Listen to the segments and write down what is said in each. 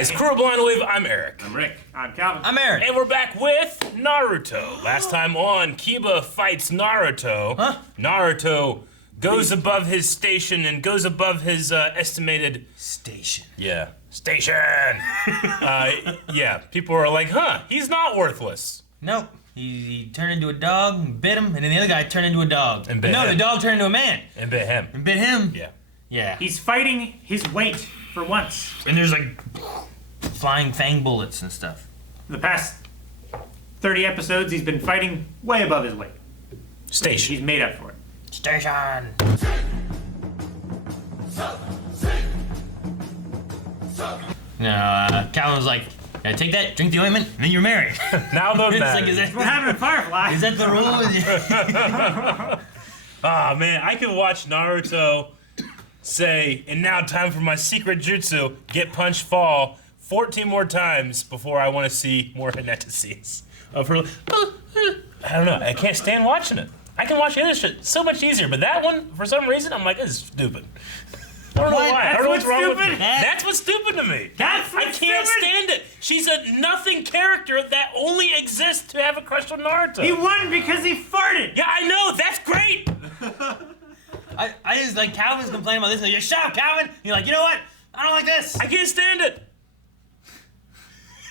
guys, Crew Blind Wave, I'm Eric. I'm Rick. I'm Calvin. I'm Eric. And we're back with Naruto. Last time on, Kiba fights Naruto. Huh? Naruto goes above his station and goes above his estimated... Station. Yeah. Station! Yeah, people are like, huh, he's not worthless. Nope. He turned into a dog and bit him, and then the other guy turned into a dog. And bit no, him. the dog turned into a man. And bit him. And bit him. Yeah. Yeah. He's fighting his weight for once. And there's like flying fang bullets and stuff. The past 30 episodes, he's been fighting way above his weight. Station. He's made up for it. Station. No, Calvin was like, yeah, take that, drink the ointment, and then you're married. Now the It's man. like, is that, What happened to Firefly? is that the rule? Ah, man, I could watch Naruto say, and now time for my secret jutsu, get punched, fall, 14 more times before I want to see more Hinata scenes of her. I don't know, I can't stand watching it. I can watch the other shit so much easier, but that one, for some reason, I'm like, this is stupid. I don't know What? why. I That's don't know what's what's wrong with stupid? me. That's what's stupid to me. That's I what's can't stupid. stand it. She's a nothing character that only exists to have a crush on Naruto. He won because he farted. Yeah, I know. That's great. I just like Calvin's complaining about this. Like, shut up, Calvin. You're like, you know what? I don't like this. I can't stand it.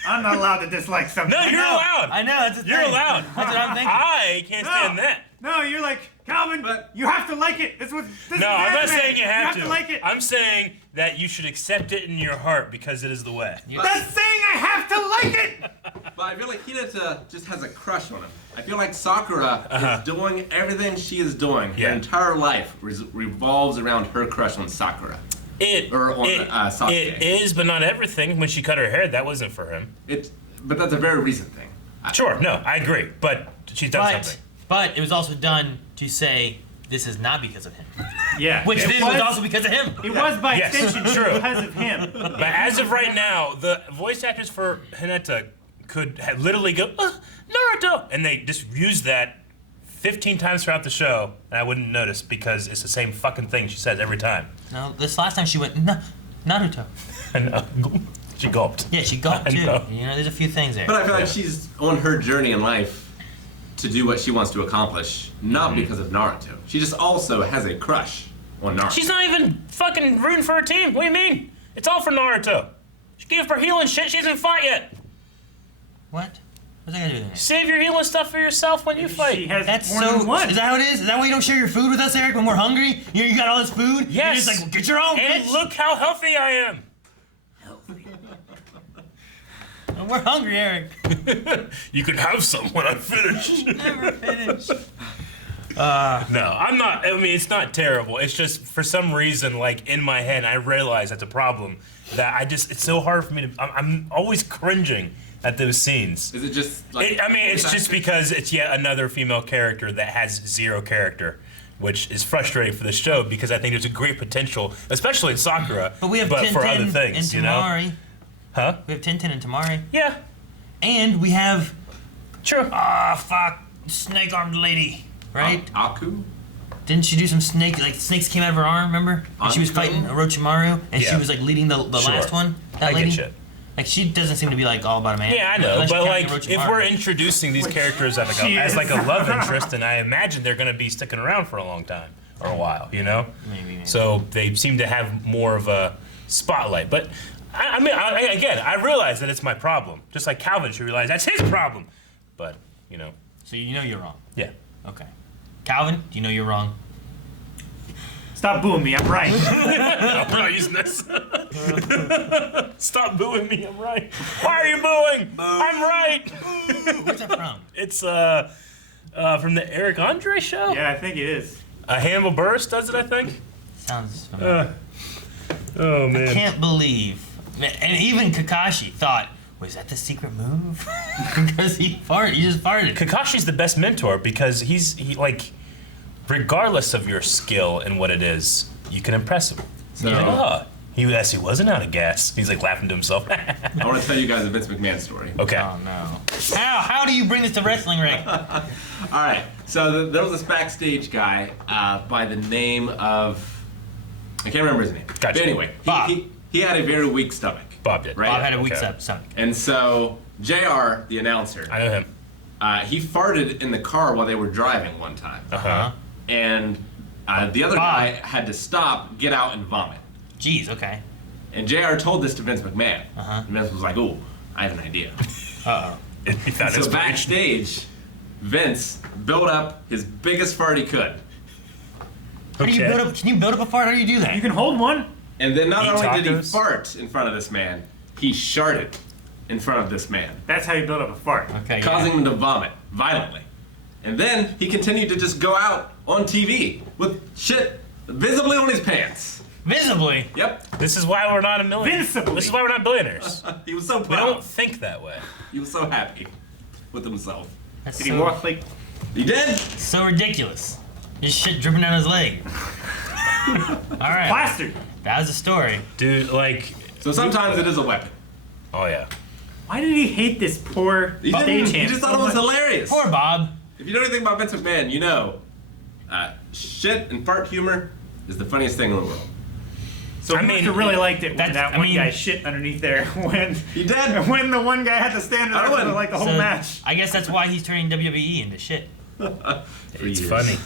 I'm not allowed to dislike something. No, you're allowed. I know. That's the You're thing. allowed. That's what I'm thinking. I can't stand that. No, you're like, Calvin, But- you have to like it. This No, is I'm not anime. saying you have to like it. I'm saying that you should accept it in your heart because it is the way. That's saying I have to like it. But I feel like Hinata just has a crush on him. I feel like Sakura is doing everything she is doing. Yeah. Her entire life revolves around her crush on Sakura. It Sasuke. is, but not everything. When she cut her hair, that wasn't for him. But that's a very recent thing. Sure, no, I agree, but she's done something. But it was also done to say this is not because of him. Yeah. Which then was also because of him. It was by Yes, extension true. because of him. But as of right now, the voice actors for Hinata could literally go, Naruto! And they just use that 15 times throughout the show, and I wouldn't notice because it's the same fucking thing she says every time. No, this last time she went, Naruto. And she gulped. Yeah, she gulped I too. know. You know, there's a few things there. But I feel like she's on her journey in life to do what she wants to accomplish, not because of Naruto. She just also has a crush on Naruto. She's not even fucking rooting for her team. What do you mean? It's all for Naruto. She gave up her healing shit. She hasn't fought yet. What? What's that got to do with it? Save your healing stuff for yourself when you She fight. has That's more so. than one. Is that how it is? Is that why you don't share your food with us, Eric? When we're hungry, you got all this food. Yes. You're just like, well, get your own, And bitch. look how healthy I am. We're hungry, Eric. You can have some when I'm finished. Never finished. No, I'm not. I mean, it's not terrible. It's just for some reason, like in my head, I realize that's a problem. That it's so hard for me to. I'm always cringing at those scenes. Is it just like... It's just because it's yet another female character that has zero character, which is frustrating for the show because I think there's a great potential, especially in Sakura, But we have for Tintin other things, and you know? Tamari. Huh? We have Tintin and Tamari. Yeah, And we have, true. snake-armed lady, right? Aku? Didn't she do some snake, like snakes came out of her arm, remember? And she was Anko? fighting Orochimaru, and she Yeah. was like leading the Sure. last one, that I lady. get you. Like she doesn't seem to be like all about a man. Yeah, I know, unless but you're like, counting if Orochimaru. we're introducing these characters as She as is. like a love interest, and I imagine they're gonna be sticking around for a long time or a while, you know? Maybe. So they seem to have more of a spotlight. But I mean, again, I realize that it's my problem. Just like Calvin should realize that's his problem. But you know, So you know you're wrong. yeah. Okay. Calvin, do you know you're wrong? Stop booing me. I'm right. I'm not using this. Stop booing me. I'm right. Why are you booing? I'm right. Where's that from? It's from the Eric Andre show. Yeah, I think it is. Hannibal Buress does it, I think. Sounds familiar. Oh man. Can't believe. And even Kakashi thought, was that the secret move? Because he farted. He just farted. Kakashi's the best mentor because he like, regardless of your skill and what it is, you can impress him. So, He's like, oh, he wasn't out of gas. He's like laughing to himself. I want to tell you guys a Vince McMahon story. Okay. Oh no. How do you bring this to wrestling, Rick? All right, so there was this backstage guy by the name of... I can't remember his name. Gotcha. But anyway, Bob. he had a very weak stomach. Bob did, right? Bob had a weak Okay. stomach. And so JR, the announcer, I know him. he farted in the car while they were driving one time, Uh-huh. and the other Bob. guy had to stop, get out, and vomit. Jeez, okay. And JR told this to Vince McMahon. Uh-huh. And Vince was like, "Ooh, I have an idea." Uh-oh. He found So inspiration. backstage, Vince built up his biggest fart he could. How do you Okay. build up? Can you build up a fart? How do you do that? You can hold one. And then not Eat only did he tacos? fart in front of this man, he sharted in front of this man, That's how you build up a fart. Okay. causing him to vomit violently. And then he continued to just go out on TV with shit visibly on his pants. Visibly. Yep. This is why we're not a millionaire. Vincibly. This is why we're not billionaires. He was so We proud. don't think that way. He was so happy with himself. That's Did he so, walk like? He did. so ridiculous. Just shit dripping down his leg. All right. Plastered. That was the story. Dude, like, So sometimes it is a weapon. oh yeah. Why did he hate this poor He didn't. He stagehand just thought so it was much? hilarious. Poor Bob. If you know anything about Vince McMahon, you know shit and fart humor is the funniest thing in the world. So I I mean, mean, really liked it when that's- that I one mean- guy shit underneath there when He did. when the one guy had to stand I there wouldn't. for like the whole So, match. I guess that's why he's turning WWE into shit. It's funny.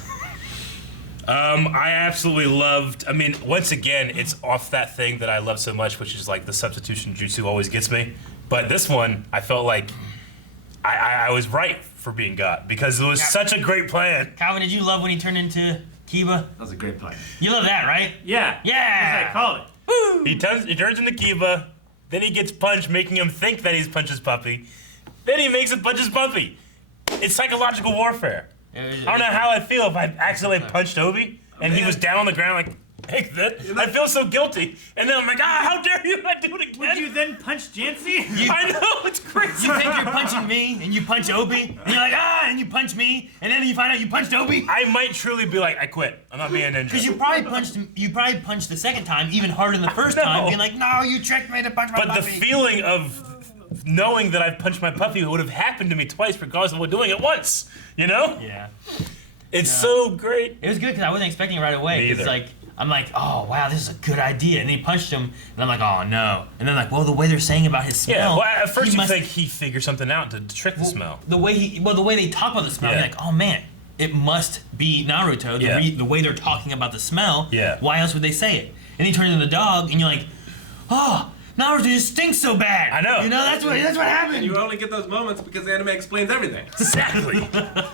I absolutely loved. I mean, once again, it's off that thing that I love so much, which is like the substitution jutsu always gets me. But this one, I felt like I was right for being got because it was such a great plan. Calvin, did you love when he turned into Kiba? That was a great play. You love that, right? Yeah. Yeah. As I called it. He turns into Kiba, then he gets punched, making him think that he's punches Puppy. Then he makes him punch his puppy. It's psychological warfare. I don't know how I'd feel if I accidentally punched Obi and he was down on the ground like, hey, I feel so guilty. And then I'm like, how dare you not do it again? Would you then punch Jancy? I know, it's crazy. You think you're punching me, and you punch Obi, and you're like, and you punch me, and then you find out you punched Obi? I might truly be like, I quit. I'm not being a ninja. Because you probably punched the second time even harder than the first No. time, being like, no, you tricked me to punch my But the puppy. feeling of knowing that I've punched my puppy would have happened to me twice regardless of doing it once. You know? Yeah. It's so great. It was good because I wasn't expecting it right away. Me 'Cause, either. like, I'm like, oh, wow, this is a good idea. And he punched him, and I'm like, oh, no. And then, like, well, the way they're saying about his smell. Yeah, well, at first he you must- think he figured something out to trick the smell. The way they talk about the smell, Yeah. you're like, oh, man, it must be Naruto. The way they're talking about the smell. Yeah. Why else would they say it? And he turns into the dog, and you're like, oh, Naruto just stinks so bad. I know. You know, that's what happened. You only get those moments because anime explains everything. Exactly.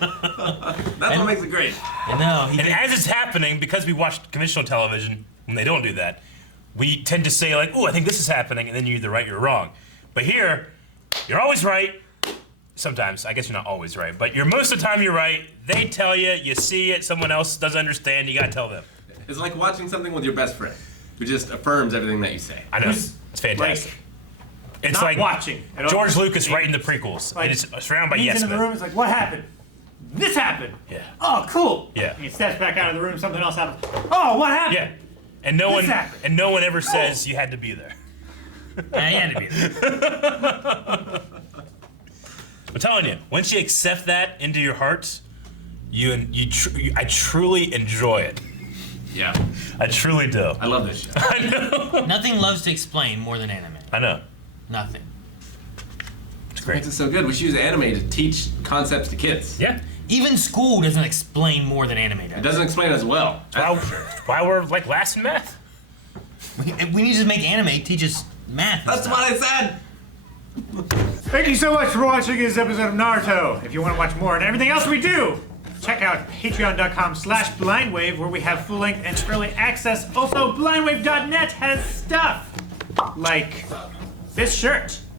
That's what makes it great. I know. He And as it's happening, because we watch conventional television, when they don't do that, we tend to say like, "Oh, I think this is happening," and then you're either right or you're wrong. But here, you're always right. Sometimes, I guess you're not always right, but you're most of the time you're right. They tell you, you see it, someone else doesn't understand, you gotta tell them. It's like watching something with your best friend, who just affirms everything that you say. I know. Who's, It's fantastic. It's not like watching at all. George Lucas writing the prequels, Like, and it's surrounded by He's yes in the men. room. It's like, what happened? This happened. Yeah. Oh, cool. Yeah. And he steps back out of the room. Something else happens. Oh, what happened? Yeah. And no one happened. and no one ever says you had to be there. I had to be there. I'm telling you, once you accept that into your heart, I truly enjoy it. Yeah. I truly do. I love this show. I know. Nothing loves to explain more than anime. I know. Nothing. It's It great. makes it so good. We should use anime to teach concepts to kids. Yeah. Even school doesn't explain more than anime It does. doesn't explain as well. Why, That's for sure. why we're like last in math. We need to just make anime teach us math. and That's stuff. what I said. Thank you so much for watching this episode of Naruto. If you want to watch more and everything else we do, check out patreon.com/blindwave where we have full length and early access. Also, blindwave.net has stuff like this shirt.